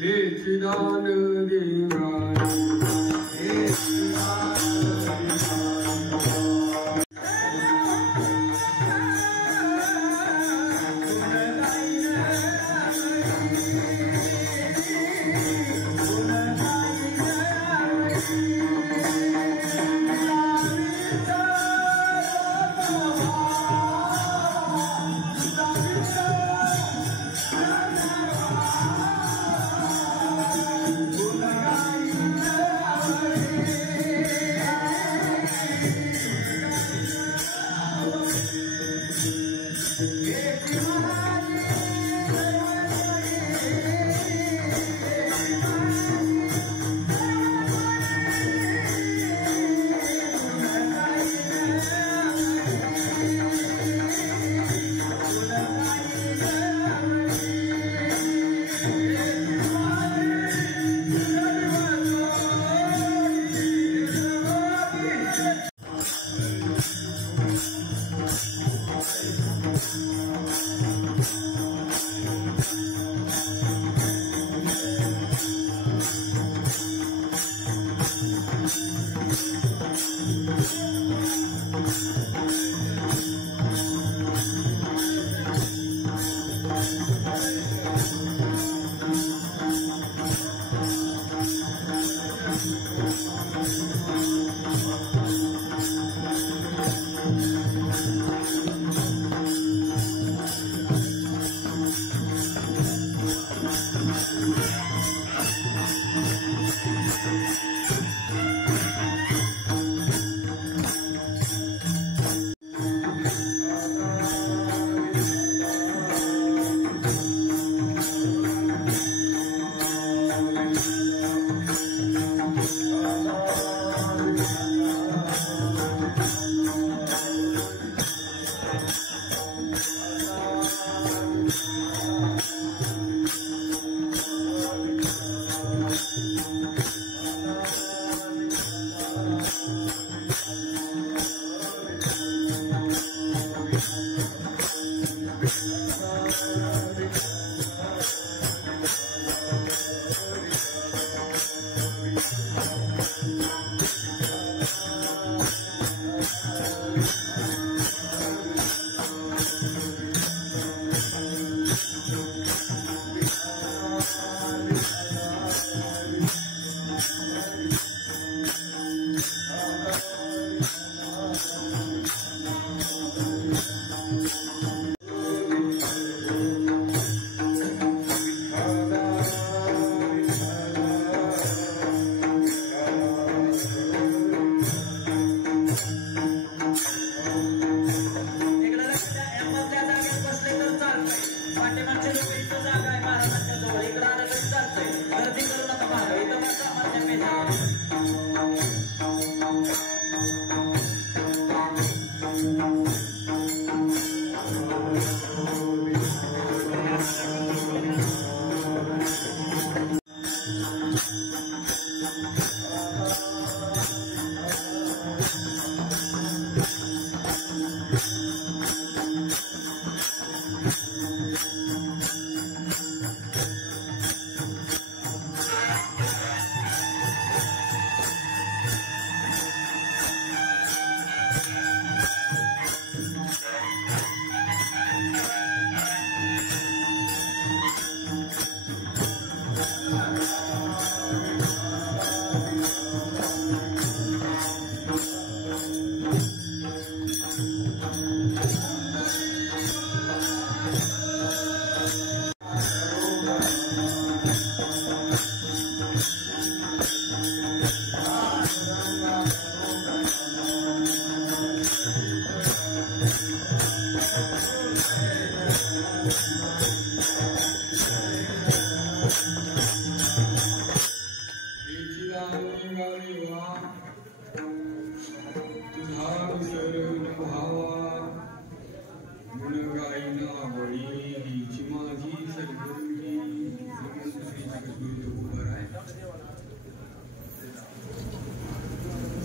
हे चिदान देवानी हे चिदान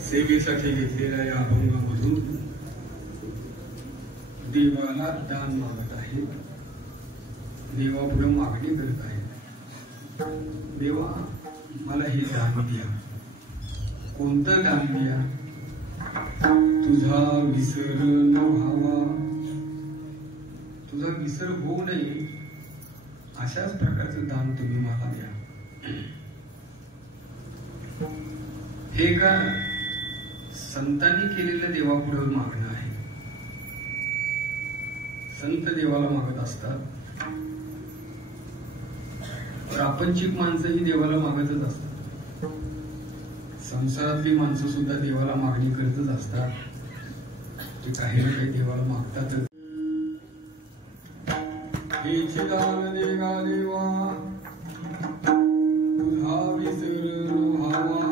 सेवेसाठी घेतलेल्या या अभंगामधून देवाला दान मागत आहे, देवापुढे मागणी करत आहे. देवा मला हे दान द्या, कोणतं दान द्या? तुझा विसर न व्हावा, तुझा विसर होऊ नये अशाच प्रकारचं दान तुम्ही मला द्या. हे का संतांनी केलेलं देवापुढे मागणं आहे. संत देवाला मागत असतात, प्रापंचिक माणसं ही देवाला मागतच असतात. संसारातली माणसं सुद्धा देवाला मागणी करतच असतात. ते काही ना काही देवाला मागतातच. हेचे दान देगा देवा, तुझा विसर न व्हावा,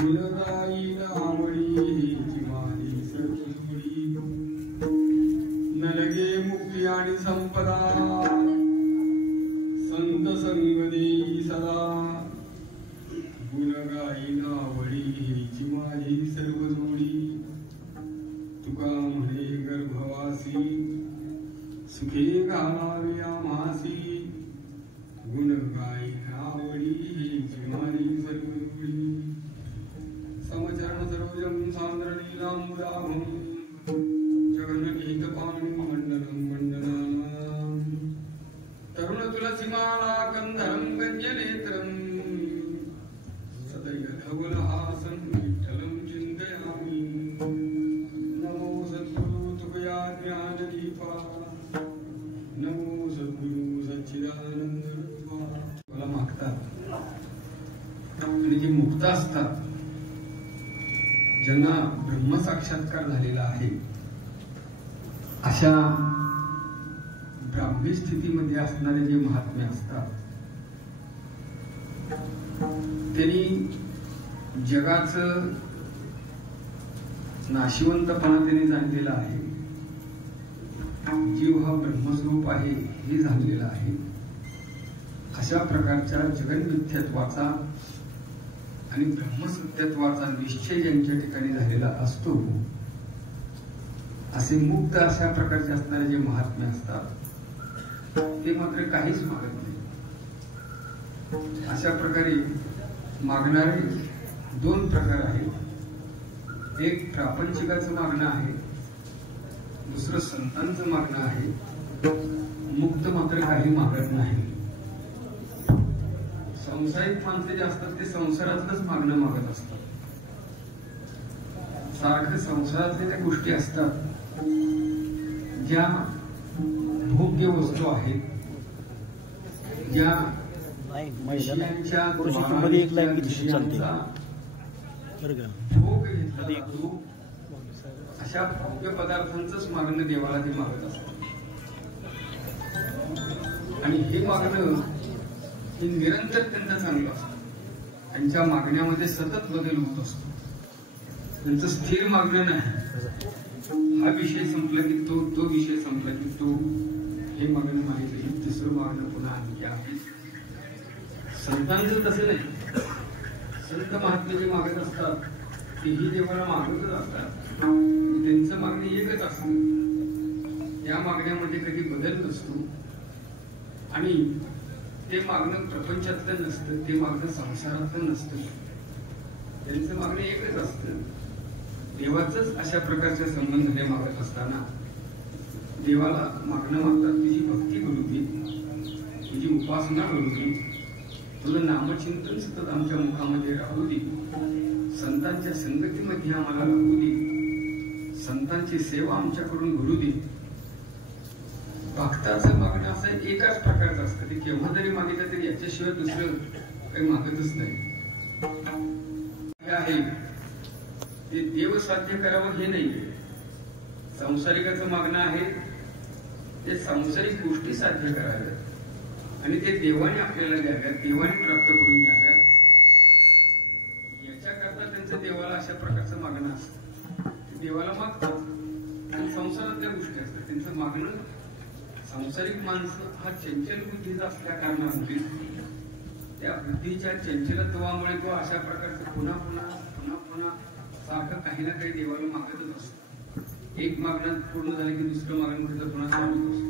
गुणगाई आवडी हेची माझी सर्वजोडी, न लगे मुक्ती आणि संपदा, संत संग देई सदा, गुणगाई आवडी हेची माझी सर्वजोडी. तुका म्हणे गर्भवासी, सुखे घालावे आम्हासी, गुण गाई आवडी हेची माझी सर्वजोडी. समचरण सरोजम सान्द्र नीलांबुदाभं, जगन्नीत पाणि मंडनं मंडनानां, तरुण तुलसीमाला कंधरं गंजनेत्रं, सदैव धवलहासं विठ्ठलं चिन्तयामि. नमो सद्गुरु तुकया ज्ञानदीपा, नमो सद्गुरु सच्चिदानंद रूपा. मला मागतात आणि जे मुक्त असतात, ज्यांना ब्रह्मसाक्षात्कार झालेला आहे, अशा ब्राह्मी स्थितीमध्ये असणारे जे महात्मे असतात, त्यांनी जगाचं नाशिवंतपणा त्यांनी जाणलेला आहे. जीव हा ब्रह्मस्वरूप आहे हे जाणलेलं आहे. अशा प्रकारच्या जगन्मिथ्यत्वाचा आणि ब्रह्मसत्यत्वाचा निश्चय ज्यांच्या ठिकाणी झालेला असतो, असे मुक्त अशा प्रकारचे असणारे जे महात्मे असतात, ते मात्र काहीच मागत नाही. अशा प्रकारे मागणारे दोन प्रकार आहेत. एक प्रापंचिकाचं मागणं आहे, दुसरं संतांचं मागणं आहे. मुक्त मात्र काही मागत नाही. संसारिक माणसं जे असतात ते संसारातलंच मागणं मागत असतात. सारखं संसारातल्या त्या गोष्टी असतात ज्या भोग्य वस्तू आहेत, ज्या विषयांच्या भोग घेतला जातो, अशा भोग्य पदार्थांचंच मागणं देवाला ते मागत असतात. आणि हे मागणं हे निरंतर त्यांना चांगलं असतं. त्यांच्या मागण्यामध्ये सतत बदल होत असतो. त्यांचं स्थिर मागणं नाही. हा विषय संपला की तो विषय संपला की तो, हे मागणं मागितलं, दुसरं मागणं पुन्हा आणखी आहे. संतांचं तसं नाही. संत महात्मे जे मागत असतात तेही देवाला मागतच असतात. त्यांचं मागणं एकच असतं. त्या मागण्यामध्ये कधी बदल नसतो. आणि ते मागणं प्रपंचातलं नसतं, ते मागणं संसारातलं नसतं. त्यांचं मागणं एकच असतं. देवाचंच अशा प्रकारचे संबंध ते मागत असताना देवाला मागणं मागतात, तुझी भक्ती करू दे, तुझी उपासना करू दे, तुझं नामचिंतन सतत आमच्या मुखामध्ये राहू दे, संतांच्या संगतीमध्ये आम्हाला राहू दे, संतांची सेवा आमच्याकडून घडू दे. भक्ताचं मागणं असं एकाच प्रकारचं असतं. ते केव्हा जरी मागितलं तरी याच्याशिवाय दुसरं काही मागतच नाही. आहे ते देव साध्य करावं हे नाही. संसारिकाचं मागणं आहे ते सांसारिक गोष्टी साध्य कराव्यात आणि ते देवाने आपल्याला द्याव्यात, देवाने प्राप्त करून द्याव्यात. याच्याकरता त्यांचं देवाला अशा प्रकारचं मागणं असतं. ते देवाला मागतात. संसारातल्या गोष्टी असतात. त्यांचं मागणं, सांसारिक माणसं हा चंचल बुद्धीचा असल्या कारणामुळे त्या बुद्धीच्या चंचलत्वामुळे तो अशा प्रकारचं पुन्हा पुन्हा पुन्हा पुन्हा सारखं काही ना काही देवाला मागतच असतो. एक मागणं पूर्ण झालं की दुसरं मागणं पुन्हा चालूच असतो.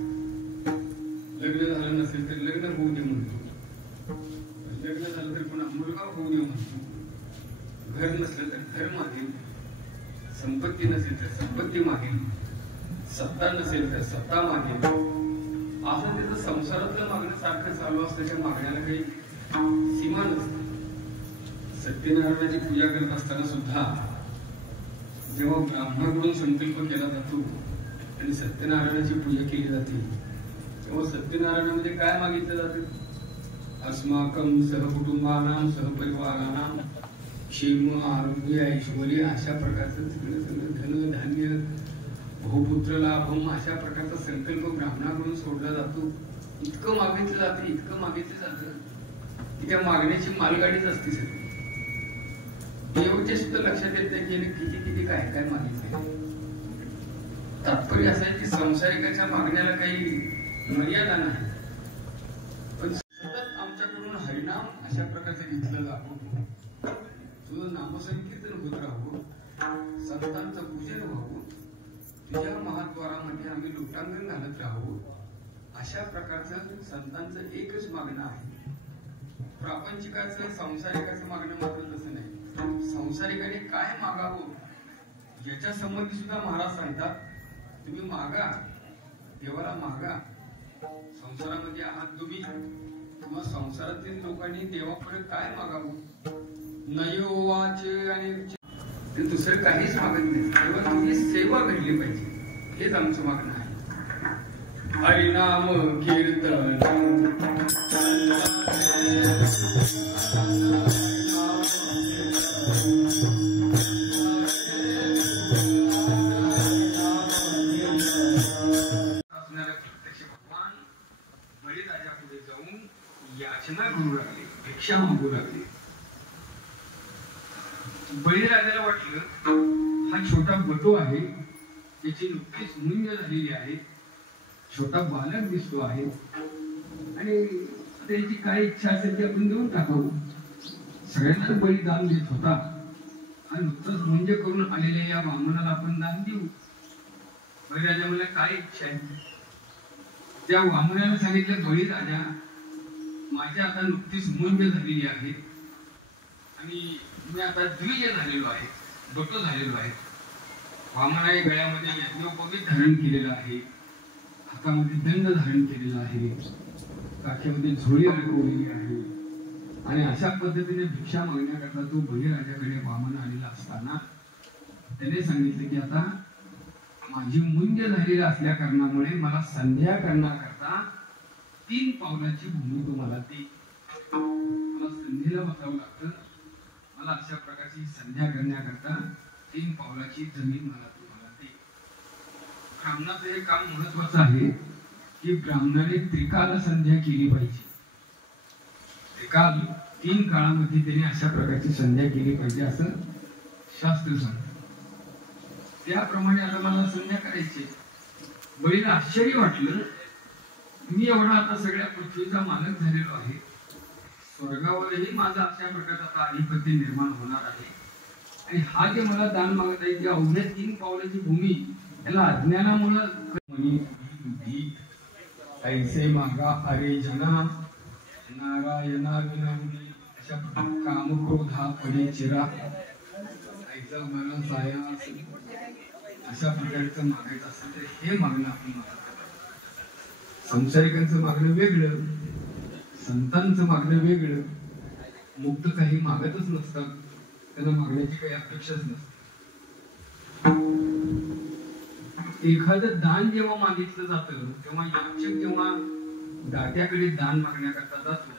लग्न झालं नसेल तर लग्न होऊ दे म्हणतो, लग्न झालं तर पुन्हा मुलगा होऊ दे म्हणतो, घर नसलं तर घर मागेल, संपत्ती नसेल तर संपत्ती मागेल, सत्ता नसेल तर सत्ता मागेल. असं त्याचं संसारातलं मागणं सारखं चालू असल्याच्या मागण्याला काही सीमा नसते. सत्यनारायणाची पूजा करत असताना सुद्धा जेव्हा ब्राह्मणाकडून संकल्प केला जातो आणि सत्यनारायणाची पूजा केली जाते तेव्हा सत्यनारायणामध्ये काय मागितलं जातं? अस्माकं सहकुटुंबानां सहपरिवाराणां क्षेम आरोग्य ऐश्वर्य अशा प्रकारचं सगळं धन धान्य बहुपुत्र लाभम अशा प्रकारचा संकल्प ब्राह्मणाकडून सोडला जातो. इतकं मागितलं जातं, इतकं मागितलं जातं की त्या मागण्याची मालगाडीच असते सगळी. देवच्या सुद्धा लक्षात येत नाही की किती किती काय काय मागितले. तात्पर्य असं आहे की संसारिकाच्या मागण्याला काही मर्यादा नाही, पण सतत आमच्याकडून हरिनाम अशा प्रकारचं घेतलं जावं, तुझं नामसंकीर्तन होत राहावं, संतांचं पूजन व्हावं, तुझ्या महाद्वारामध्ये आम्ही लोटांगण घालत राहावं, अशा प्रकारचं संतांचं एकच मागणं आहे. प्रापंचिकाचं संसारिकाचं मागणं मात्र तसं नाही. संसारिकाने काय मागावं याच्या संबंधी सुद्धा महाराज सांगतात, तुम्ही मागा, देवाला मागा. संसारामध्ये आहात तुम्ही, किंवा संसारातील लोकांनी देवापुढे काय मागावं? नयो वाच आणि ते दुसरं काहीच मागत नाही, तेव्हा तुझी सेवा घडली पाहिजे, हेच आमचं मागणं आहे. हरिनाम कीर्तन बळीराजापुढे जाऊन याचना करू लागले, भिक्षा मागू लागले. बळीराजाला वाटलं हा छोटा बटू आहे, त्याची नुकतीच मुंज झालेली आहे, छोटा बालक दिसतो आहे आणि त्याची काय इच्छा असेल ती आपण देऊन टाकावं. सगळ्यांना बळीदान देत होता आणि नुकतंच मुंज करून आलेल्या या वामनाला आपण दान देऊ. बळीराजा म्हणला काय इच्छा आहे? त्या वामनाला सांगितलं, बळीराजा माझ्या आता नुकतीच मुंज झालेली आहे आणि मी आता द्विज झालेलो आहे, बटू झालेलो आहे. वामनाने गळ्यामध्ये यज्ञोपवीत धारण केलेलं आहे, हातामध्ये दंड धारण केलेला आहे, काखेमध्ये झोळी अडकवलेली आहे आणि अशा पद्धतीने भिक्षा मागण्याकरता तो बळीराजाकडे वामन आलेला असताना त्याने सांगितलं की आता माझी मुंज झालेली असल्या कारणामुळे मला संध्या करण्याकरता 3 पावलाची भूमी तुम्हाला दे. मला संधीला बसावं लागतं, मला अशा प्रकारची संध्या करण्याकरता 3 पावलाची जमीन मला तुम्हाला दे. ब्राह्मणाचं हे काम महत्वाचं आहे की ब्राह्मणाने त्रिकाल संध्या केली पाहिजे. त्रिकाल 3 काळामध्ये त्याने अशा प्रकारची संध्या केली पाहिजे असं शास्त्र सांगतं. त्याप्रमाणे आता मला संध्या करायची. बळीला आश्चर्य वाटलं, मी एवढा आता सगळ्या पृथ्वीचा मालक झालेलो आहे, स्वर्गावरही माझा अशा प्रकारचा आता अधिपत्य निर्माण होणार आहे आणि हा जे मला दान मागत आहे त्या अवघ्या 3 पावलाची भूमी याला अज्ञानामुळे ऐसे मागा अरे जना नारायणा विनामुनी अशा काम क्रोधा पडे चिरा ऐसा मला साया अशा प्रकारचं मागायचं असेल तर हे मागणं आपण मागत. संसारिकांचं मागणं वेगळं, संतांचं मागणं वेगळं. मुक्त काही मागतच नसतात, त्यांना मागण्याची काही अपेक्षाच नसते. एखादं दान जेव्हा मागितलं जातं तेव्हा याचक जेव्हा दात्याकडे दान मागण्याकरता जातो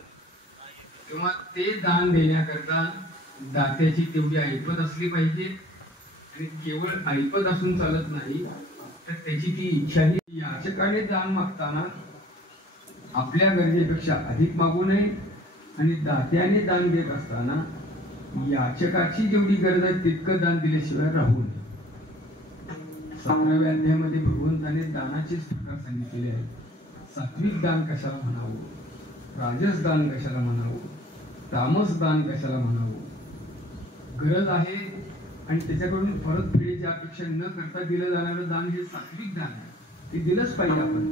तेव्हा ते दान देण्याकरता दात्याची तेवढी ऐपत असली पाहिजे आणि केवळ ऐपत असून चालत नाही तर त्याची ती इच्छाही. याचकाने दान मागताना आपल्या गरजेपेक्षा अधिक मागू नये आणि दात्याने दान देत असताना याचकाची जेवढी गरज आहे तितकं दान दिल्याशिवाय राहू नये. 17व्या अध्यायामध्ये भगवंताने दानाचेच प्रकार सांगितलेले आहेत. सात्विक दान कशाला म्हणावं, राजस दान कशाला म्हणावं, तामस दान कशाला म्हणावं. गरज आहे आणि त्याच्याकडून परतफेडीची अपेक्षा न करता दिलं जाणारं दान हे सात्विक दान आहे, ते दिलंच पाहिजे आपण.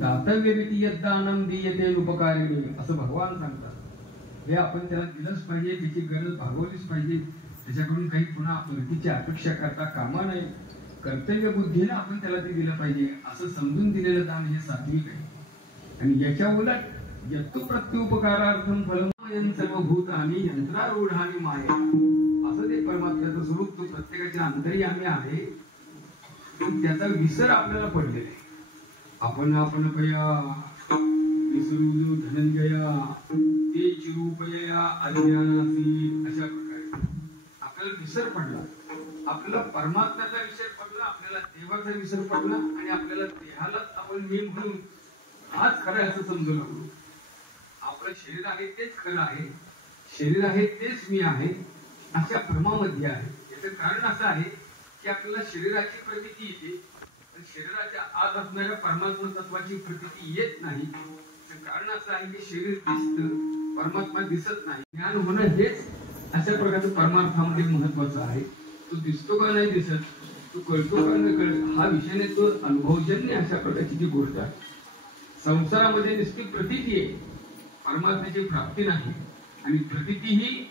दातव्यमिती यद्दानं दीयते उपकारिणी असं भगवान सांगतात। हे आपण त्याला दिलंच पाहिजे, त्याची गरज भागवलीच पाहिजे, त्याच्याकडून काही पुन्हा परतीची अपेक्षा करता कामा नये, कर्तव्य बुद्धीने आपण त्याला ते दिलं पाहिजे असं समजून दिलेलं दान हे सात्विक आहे। आणि याच्या उलट यत्तु प्रत्युपकारार्थम फलमयं सर्वभूतानि यंत्रारूढानि माया असं ते परमात्म्याचं स्वरूप तो प्रत्येकाच्या अंतर्यामी आहे, पण त्याचा विसर आपल्याला पडलेला आहे। आपण कया विसरू धनंजया ते चिरूपया अज्ञानासी अशा प्रकारे आपल्याला विसर पडला, आपल्याला परमात्म्याचा विसर पडला, आपल्याला देवाचा विसर पडला आणि आपल्याला देहालाच आपण मी म्हणून हाच खरं असं समजू लागलो। आपलं शरीर आहे तेच खरं आहे, शरीर आहे तेच मी आहे अशा भ्रमामध्ये आहे। याचं कारण असं आहे की आपल्याला शरीराची प्रतीती येते, पण शरीराच्या आत असणाऱ्या परमात्मा तत्वाची प्रतीती येत नाही। कारण असं आहे की शरीर दिसतं, परमात्मा दिसत नाही। ज्ञान होणं हेच अशा प्रकारचं परमार्थामध्ये महत्वाचं आहे। तो दिसतो का नाही दिसत, तो कळतो का नाही कळत, हा विषय नाही, तो अनुभवजन्य अशा प्रकारची जी गोष्ट आहे। संसारामध्ये नुसती प्रतीती आहे, परमात्म्याची प्राप्ती नाही, आणि प्रतीती ही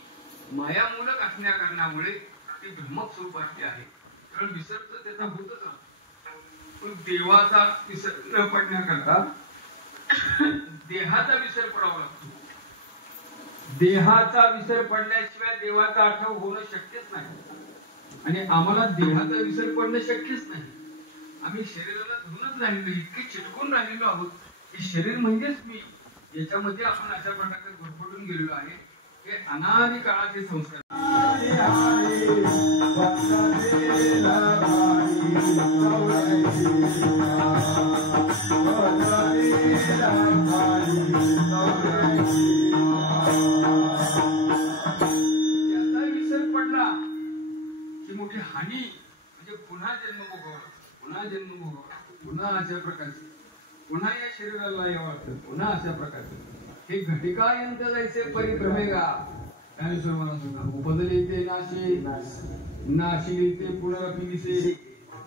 मायामूलक असण्या कारणामुळे ती ब्रह्मक स्वरूपाची आहे, कारण विसर तर त्याचा होतच राहतो। पण देवाचा विसर न पडण्याकरता देहाचा विसर पडावा लागतो। देहाचा विसर पडल्याशिवाय देवाचा आठव होणं शक्यच नाही, आणि आम्हाला देहाचा विसर पडणं शक्यच नाही। आम्ही शरीराला धरूनच राहिलो, इतके चिटकून राहिलेलो आहोत की शरीर म्हणजेच मी, याच्यामध्ये आपण अशा प्रकारे गुरफटून गेलेलो आहे। हे अनादी काळाचे संस्कार त्याचा विसर पडला की मोठी हानी, म्हणजे पुन्हा जन्म भोगावा, पुन्हा जन्म भोगावा, पुन्हा अशा प्रकारचे, पुन्हा या शरीराला यावं वाटतं, पुन्हा अशा प्रकारचे। हे घटिकायंत जायचे परिभ्रमेगा, ज्ञानेश्वर मला सांगा, उपदले ते नाशी नाशिले ते पुनरपि दिसे,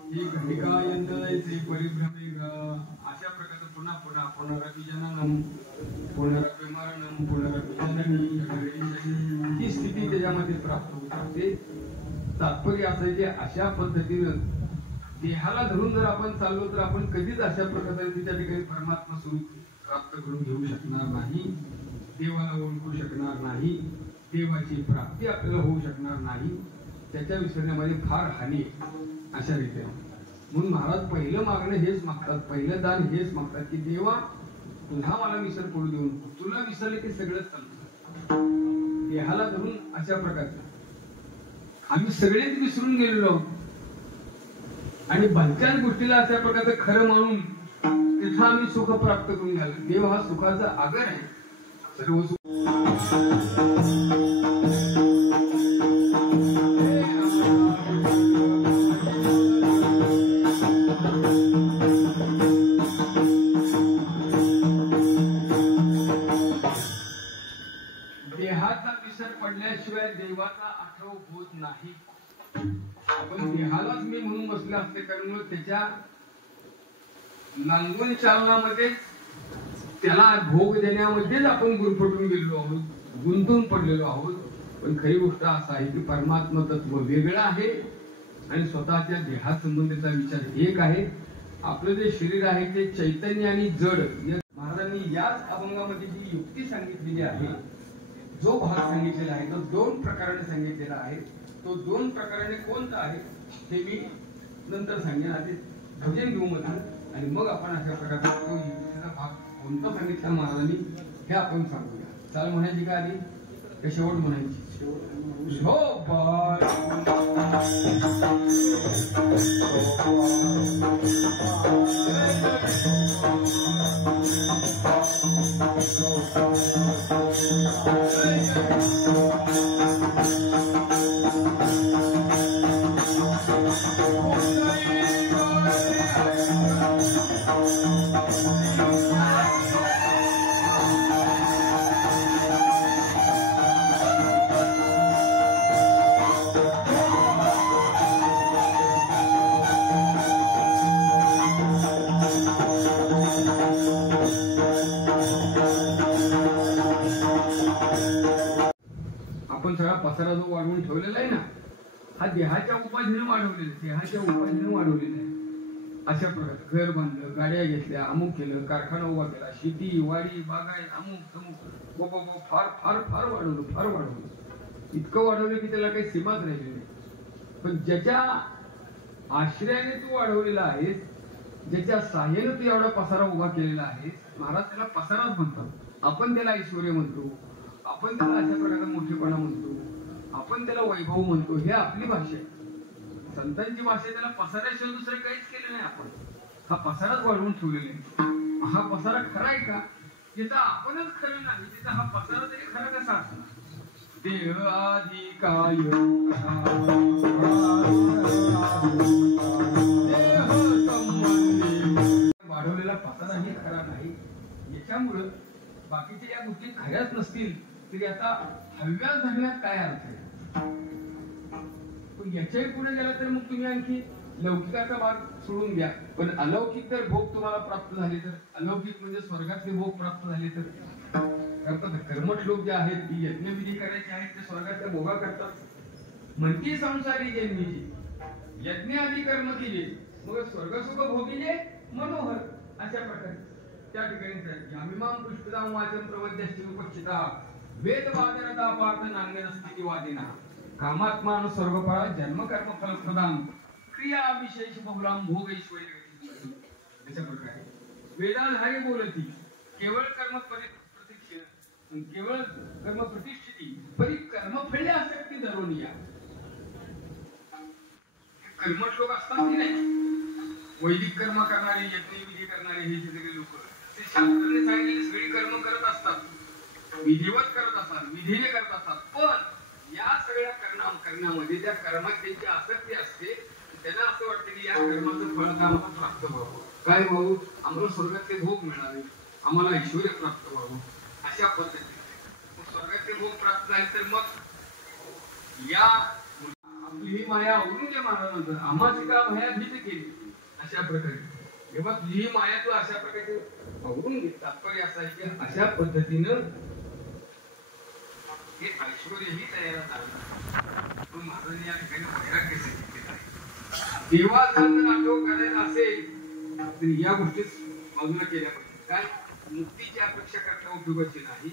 ही घटिकायंत जायचे परिभ्रमेगा अशा प्रकारचं पुन्हा पुन्हा पुनरपि जननम पुनरपि मरणम पुनरपि जननी ही स्थिती त्याच्यामध्ये प्राप्त होते। तात्पर्य असं की अशा पद्धतीनं देहाला धरून जर आपण चाललो तर आपण कधीच अशा प्रकारे त्या ठिकाणी परमात्मा स्वरूप प्राप्त करून घेऊ शकणार नाही, देवाला ओळखू शकणार नाही, देवाची प्राप्ती आपल्याला होऊ शकणार नाही, त्याच्या विसरण्यामध्ये फार हानी अशा रीतीने। म्हणून महाराज पहिलं मागणं हेच मागतात, पहिलं दान हेच मागतात की देवा तुझा मला विसर पडू देऊन, तुला विसरले की सगळंच चालतं। देहाला धरून अशा प्रकारचं आम्ही सगळेच विसरून गेलेलो आहोत, आणि भलत्याच गोष्टीला अशा प्रकारचं खरं म्हणून तिथं आम्ही सुख प्राप्त करून घ्याल। देव हा सुखाचा आगर आहे, सर्व सुख देहाचा विसर पडल्याशिवाय देवाचा आठव होत नाही। आपण देहालाच मी म्हणून बसले असते, कारण त्याच्या लांगून चालनामध्ये त्याला भोग देण्यामध्येच आपण गुरफटून गेलेलो आहोत, गुंतून पडलेलो आहोत। पण खरी गोष्ट असा आहे की परमात्मा तत्व वेगळं आहे आणि स्वतःच्या देहासंबंधीचा विचार एक आहे। आपलं जे शरीर आहे ते चैतन्य आणि जड, महाराजांनी याच अभंगामध्ये जी युक्ती सांगितलेली आहे, जो भाग सांगितलेला आहे तो दोन प्रकाराने सांगितलेला आहे। तो दोन प्रकाराने कोणता आहे हे मी नंतर सांगेन, आधी भजन घेऊ मधून, आणि मग आपण अशा प्रकारचा तो युक्तीचा भाग कोणता सांगितला महाराजांनी हे आपण सांगूया। चाल म्हणायची का आधी, का शेवट म्हणायची? आपण सगळा पसारा जो वाढवून ठेवलेला आहे ना, हा देहाच्या उपाधीने वाढवलेला आहे. अशा प्रकारे घर बांधलं, गाड्या घेतल्या, अमुक केलं, कारखाना उभा केला, शेती वाडी बागायत अमुक तमुक फार फार फार वाढवलं. इतकं वाढवलं की त्याला काही सीमाच राहिली नाही. पण ज्याच्या आश्रयाने तू वाढवलेला आहेस, ज्याच्या साह्याने तू एवढा पसारा उभा केलेला आहेस, महाराज त्याला पसाराच म्हणतात. आपण त्याला ऐश्वर्य म्हणतो, आपण त्याला अशा प्रकारचा मोठेपणा म्हणतो, आपण त्याला वैभव म्हणतो. हे आपली भाषा आहे. संतांची भाषा. त्याला पसाऱ्याशिवाय दुसरं काहीच केलं नाही. आपण हा पसाराच वाढवून ठेवलेला आहे. हा पसारा खरा आहे का? जिथं आपणच खरं नाही तिथं हा पसारा तरी खरा कसा असणार? देह आधी काय वाढवलेला पसारा ही खरा नाही. याच्यामुळं बाकीच्या या गोष्टी खऱ्याच नसतील तरी आता हव्यास धरण्यात काय अर्थ आहे? पण याच्याही पुढे गेला तर मग तुम्ही आणखी लौकिकाचा भाग सोडून द्या. पण अलौकिक तर भोग तुम्हाला प्राप्त झाले तर, अलौकिक म्हणजे स्वर्गातले भोग प्राप्त झाले तर, कर्मठ लोक जे आहेत ती यज्ञविधी करायचे आहेत ते स्वर्गातल्या भोगा करतात. म्हणती संसारी जन्मीची यज्ञ आधी कर्म केले मग स्वर्गसुख भोगिले मनोहर. अशा प्रकारे त्या ठिकाणी जामिमाम पृष्ठदाम वाचन प्रवद्यश्च उपचिता वेद वादरता पार्थ नांगन स्थिती वादिना कामात्मान सर्वफळा जन्म कर्म फल प्रदान क्रिया विशेष बहुलाम भोग ऐश्वर्य. अशा प्रकारे वेदाधारे बोलती केवळ कर्म प्रतीक्षण, केवळ कर्म प्रतिष्ठिती परी कर्म फळे आसक्ती धरून या. कर्मठ लोक असतात की नाही, वैदिक कर्म करणारे, यज्ञविधी करणारे, हे सगळे लोक ते शास्त्राने सांगितलेली सगळी कर्म करत असतात, विधिवत करत असतात, विधीने करत असतात. पण या सगळ्या करण्यामध्ये त्या कर्मात त्यांची आसक्ती असते. त्यांना असं वाटतं की या कर्माचं फळ आम्हाला प्राप्त व्हावं, काय व्हावं, आम्हाला स्वर्गातले भोग मिळावे, आम्हाला ऐश्वर्य प्राप्त व्हावं. अशा पद्धतीने स्वर्गातले भोग प्राप्त झाले तर मग या आपली ही माया आवरून घ्या महाराजांचं, आम्हाची का माया भीत केली. अशा प्रकारे जेव्हा तुझी ही माया तू अशा प्रकारे आवरून घे. तात्पर्य असं आहे की अशा पद्धतीनं हे ऐश्वर्यही तयार झालं. पण महाराजांनी या ठिकाणी वैराग्य सांगितलेलं आहे. देवाचा जर आठव करायचा असेल तर या गोष्टी बाजूला केल्या पाहिजे. काय मुक्तीची अपेक्षा करता उपयोगाची नाही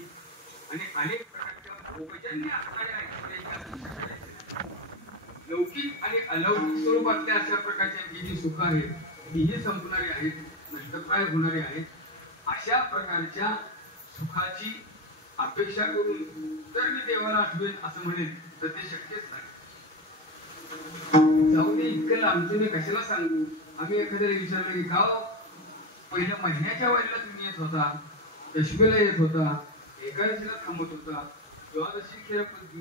आणि अनेक प्रकारच्या भोगजन्य असणाऱ्या ऐश्वर्याची अपेक्षा करायची नाही. लौकिक आणि अलौकिक स्वरूपातल्या अशा प्रकारच्या जी सुख आहेत तीही संपणारी आहेत, नष्टप्राय होणारी आहेत. अशा प्रकारच्या सुखाची अपेक्षा करून जर मी देवाला आठवेन असं म्हणेन तर ते शक्यच नाही. जाऊ दे, इतकं लांबचं मी कशाला सांगू. आम्ही एखाद्याला विचारलं की का पहिल्या महिन्याच्या वारीला तुम्ही येत होता, दशमीला येत होता, एकादशीला थांबत होता, द्वादशी खिरापत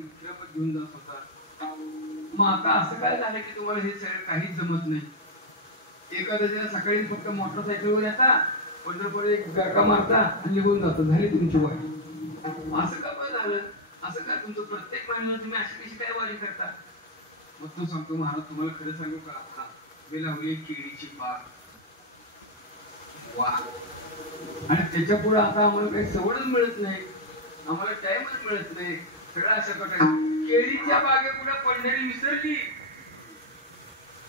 घेऊन जात होता, मग आता असं काय झालं की तुम्हाला हे सगळं काहीच जमत नाही. एकादशीला सकाळी फक्त मोटरसायकलवर येता, पंढरपूर एक गाडा मारता आणि निघून जातो, झाली तुमची वारी. असं का बरं झालं? असं का तुमचं प्रत्येक महिन्याला तुम्ही अशी कशी काय वारी करता? मग तो सांगतो महाराज तुम्हाला खरं सांगू का, मी लावली केळीची बाग, वा, आणि त्याच्या पुढे आता आम्हाला काही सवडच मिळत नाही, आम्हाला टाइमच मिळत नाही. सगळं अशा प्रकारे केळीच्या बागेपुढे पंढरी विसरली,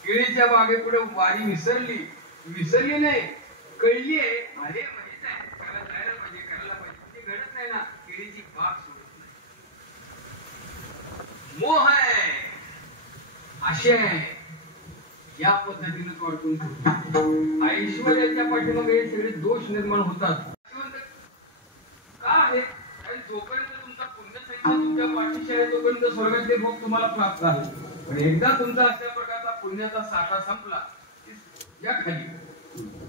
केळीच्या बागेपुढे वारी विसरली नाही, कळली आहे. अरे माहित आहे करायला पाहिजे, ते घडत नाही ना. केळीची बाग सोडत नाही. मोह आहे, आशय आहे, या पद्धतीने तो अडकून ठेवतो. ऐश्वर्याच्या पाठीमागे हे सगळे दोष निर्माण होतात. का आहे? जोपर्यंत तुमचा पुण्यसंख्या तुमच्या पाठीशी आहे तोपर्यंत स्वर्गातले भोग तुम्हाला प्राप्त आहे. पण एकदा तुमचा अशा प्रकारचा पुण्याचा साठा संपला या खाली,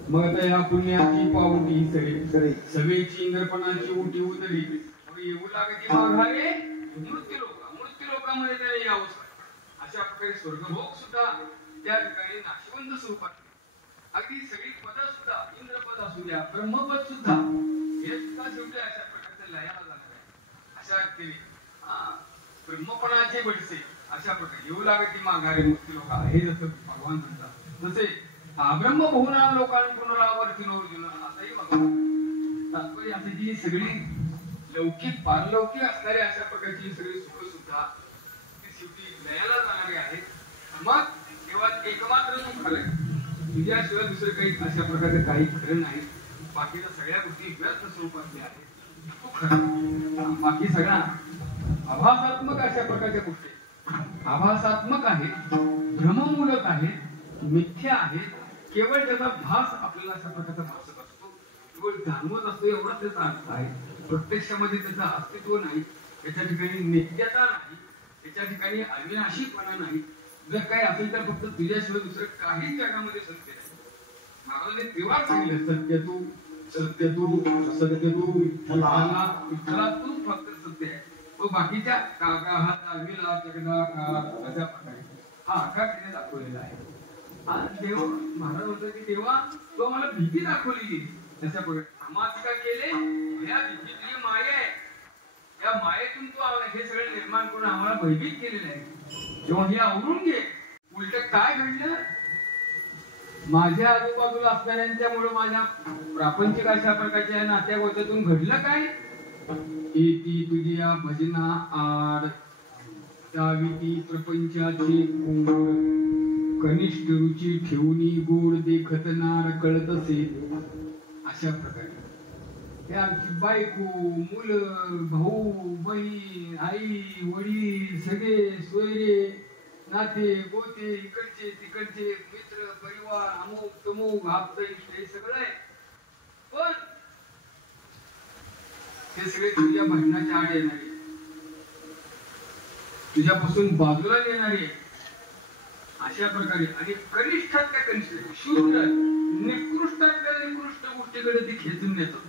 मग आता या पुण्याची पावटी सगळीची इंद्रपणाची उठी उतरली, मग येऊ लागते माघारे मृत्यू लोकांमध्ये त्याला यावं. अशा प्रकारे स्वर्गभोग सुद्धा त्या ठिकाणी नाशिवंत स्वरूपात, अगदी सगळी पद सुद्धा, इंद्रपद असू द्या, ब्रह्मपद सुद्धा, हे सुद्धा शेवटी अशा प्रकारचे लयाला झालं. अशा केली ब्रह्मपणाचे बडसे अशा प्रकारे येऊ लागते माघारे मुक्ती लोक, हे जसं भगवान म्हणतात तसे ब्रह्म बहुना लोकांना पुनरावर्ती अर्जुन असंही भगवान. तात्पर्य असे जी सगळी लौकिक पारलौकिक असणारी अशा प्रकारची सगळी सुख सुद्धा लयाला जाणारे आहेत. मग तेव्हा एकमात्र तू खरं तुझ्याशिवाय दुसरं काही अशा प्रकारचं काही खरं नाही. बाकीच्या सगळ्या गोष्टी व्यस्त स्वरूपातल्या आहेत. तू खरं बाकी सगळा आभासात्मक अशा प्रकारच्या गोष्टी आभासात्मक आहेत, भ्रममूलक आहेत, मिथ्या आहेत. केवळ त्याचा भास आपल्याला अशा प्रकारचा भासत असतो, केवळ जाणवत असतो एवढाच त्याचा अर्थ आहे. प्रत्यक्षामध्ये त्याचं अस्तित्व नाही, त्याच्या ठिकाणी नित्यता नाही, त्याच्या ठिकाणी अविनाशीपणा नाही. जर काही असेल तर फक्त तुझ्याशिवाय दुसरं काहीच जगामध्ये सत्य नाही. महाराजांनी तेव्हा सांगितलं सत्य तू सत्य तू सत्य तू विठ्ठला तू फक्त सत्य आहे. तो बाकीच्या काका हा तारवीला जगदा अशा प्रकारे हा आकार तिने दाखवलेला आहे. देव महाराज होतं की तेव्हा तो मला भीती दाखवली गेली. तशा प्रकारे आम्हाला काय केले, या भीतीतली माया आहे, या मायेतून तो हे सगळे निर्माण करून आम्हाला भयभीत केलेलं आहे. जेव्हा हे आवरून घे, उलट काय घडलं, माझ्या आजूबाजूला असणाऱ्यांच्यामुळे माझ्या प्रापंचिक अशा प्रकारच्या नात्या गोत्यातून घडलं काय, ती तुझी या भजना आड त्याविती प्रपंचाची कनिष्ठ रुची ठेवणी गोड देखतनार कळतसे. अशा प्रकारे त्या आमची बायको, मुलं, भाऊ, बहीण, आई, वडील, सगळे सोयरे, नाते गोते, इकडचे तिकडचे, मित्र परिवार, अमुक तमुक, आप्त इष्ट, हे सगळं आहे. पण हे सगळे तुझ्या भजनाच्या आड येणारे, तुझ्यापासून बाजूला येणारे अशा प्रकारे. आणि कनिष्ठातल्या कनिष्ठ, शूद्र निकृष्टातल्या निकृष्ट गोष्टीकडे ते खेचून नेतात,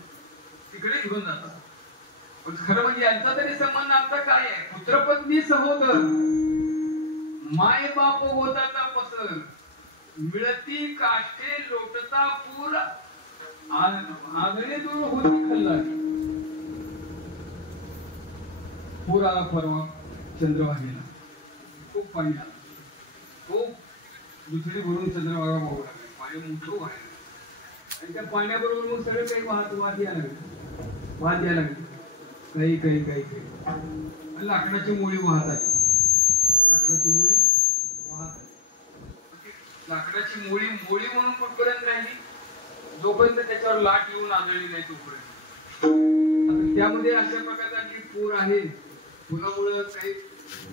तिकडे घेऊन जातात. पण खरं म्हणजे यांचा तरी संबंध आमचा काय आहे, पुत्रपत्नी सहोदर, माय बाप होताचा पसर, मिळती काष्टे लोटता पूर, आगणे दूर होती खल्ला. पूर आला परवा चंद्रभागेला, खूप पाणी आलं, खूप दुसरी भरून चंद्रभागा वाहू लागली, पाणी मोठं वाहिलं. आणि त्या पाण्याबरोबर मग सगळं काही वाहत यायला लागली, काही लाकडाची मुळी वाहत आली, लाकडाची मुळी वाहत आली. लाकडाची मुळी म्हणून कुठपर्यंत राहिली, जोपर्यंत त्याच्यावर लाट येऊन आदळली नाही तोपर्यंत. त्यामध्ये अशा प्रकारचा की पूर आहे, पुरामुळे काही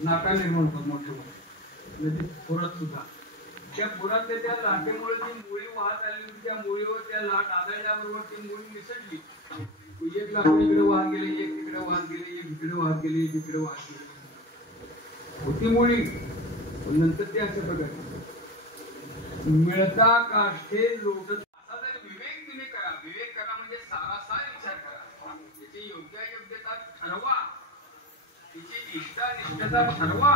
नाका निर्माण होतात मोठे मोठे पुरात सुद्धा. त्या पुरातल्या त्या लाटेमुळे ती मुळी वाहत आली होती, त्या मुळीवर त्या लाट आदळल्याबरोबर ती मुळी मिसळली. एक लाकूड इकडे वाहत गेले, एक तिकडे वाहत गेले, एक इकडे वाहत गेले, एक इकडे वाहत गेले होती मुळी. नंतर ते अशा प्रकारे मिळता काष्टे लोटत. असा जर विवेक तुम्ही करा, विवेक करा म्हणजे सारासार विचार करा, त्याची योग्यता ठरवा, तिची इष्टानिष्टता ठरवा,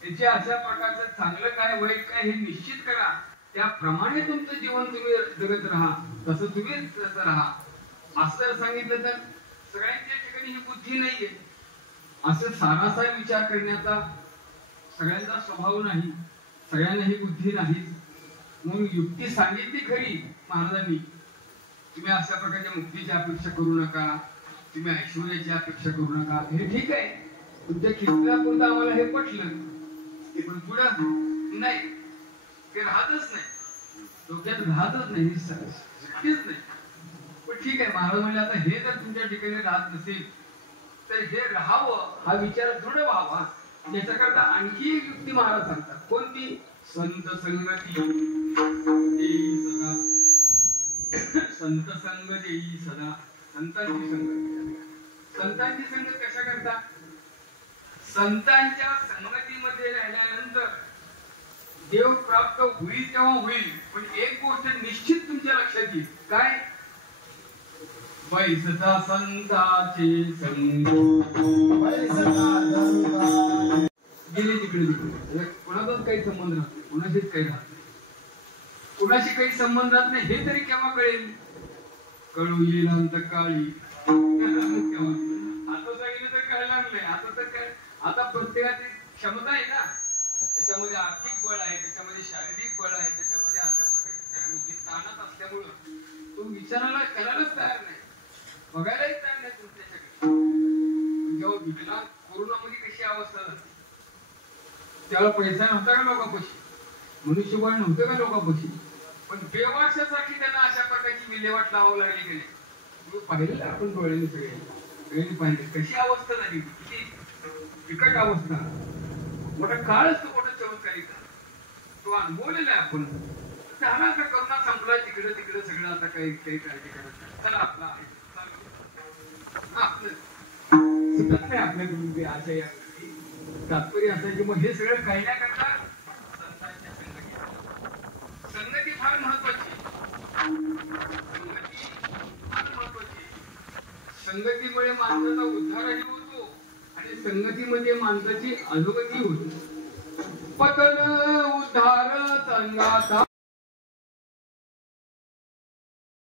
त्याचे अशा प्रकारचं चांगलं काय वाईट काय हे निश्चित करा. त्याप्रमाणे तुमचं जीवन तुम्ही जगत राहा, तसं तुम्ही तसं राहा. असं जर सांगितलं तर सगळ्यांच्या ठिकाणी ही बुद्धी नाहीये. असं सारासार विचार करण्याचा सगळ्यांचा स्वभाव नाही, सगळ्यांना ही बुद्धी नाही. म्हणून युक्ती सांगितली खरी महाराजांनी, तुम्ही अशा प्रकारच्या मुक्तीची अपेक्षा करू नका, तुम्ही ऐश्वर्याची अपेक्षा करू नका. हे ठीक आहे, तुमच्या खिचण्यापुरतं आम्हाला हे पटलं, पण पुढं नाही, ते राहतच नाही, डोक्यात राहतच नाही, शक्यच नाही. पण ठीक आहे, महाराज म्हणजे आता हे जर तुमच्या ठिकाणी राहत नसेल तर हे राहावं, हा विचार दृढ व्हावा, याच्याकरता आणखी एक युक्ती महाराज सांगतात. कोणती? संत संगती देई सदा, संत संग देई सदा. संतांची संगत, संतांची संगत कशा करता? संतांच्या संगतीमध्ये राहिल्यानंतर देव प्राप्त होईल तेव्हा होईल, पण एक गोष्ट निश्चित तुमच्या लक्षात येईल. काय? पैसता संताचे संग गेले तिकडे तिकडे, कोणाचाच काही संबंध राहत नाही, कोणाशीच काही राहत नाही, कोणाशी काही संबंध राहत नाही. हे तरी केव्हा कळेल? कळू येईल अंत काळी. आता सांगितलं तर कळणार नाही. आता तर काय, आता प्रत्येकाची क्षमता आहे ना, त्याच्यामध्ये आर्थिक बळ आहे, त्याच्यामध्ये शारीरिक बळ आहे, त्याच्यामध्ये अशा प्रकारचे सगळ्या गोष्टी ताणत असल्यामुळं तो विचारायला करायलाच तयार नाही, बघायलाही तयार नाही तुमच्याकडे. जेव्हा विकलांग कोरोनामध्ये कशी अवस्था झाली, त्याला पैसा नव्हता का लोकांपाशी, मनुष्यबळ नव्हतं का लोकांपाशी, पण बेवारशासाठी त्यांना अशा प्रकारची विल्हेवाट लावावं लागली की नाही. तुम्ही पाहिलेलं आपण डोळ्यांनी सगळ्यांनी पाहिले कशी अवस्था झाली, किती बिकट अवस्था. मोठा काळच तो मोठा चमत्कारिका तो अनुभवलेला आहे आपण. झाला आता करोना संपला, तिकडे तिकडे सगळं आता काही काही काळजी करत चला आपला आहे आपलं सुटत नाही आपल्या अशा या तात्पर्य असं की मग हे सगळं करण्याकरता संतांच्या संगती फार महत्वाची. संगती फार महत्वाची. संगतीमुळे माणसाचा उद्धारही होतो आणि संगतीमध्ये माणसाची अधोगती होते. पतन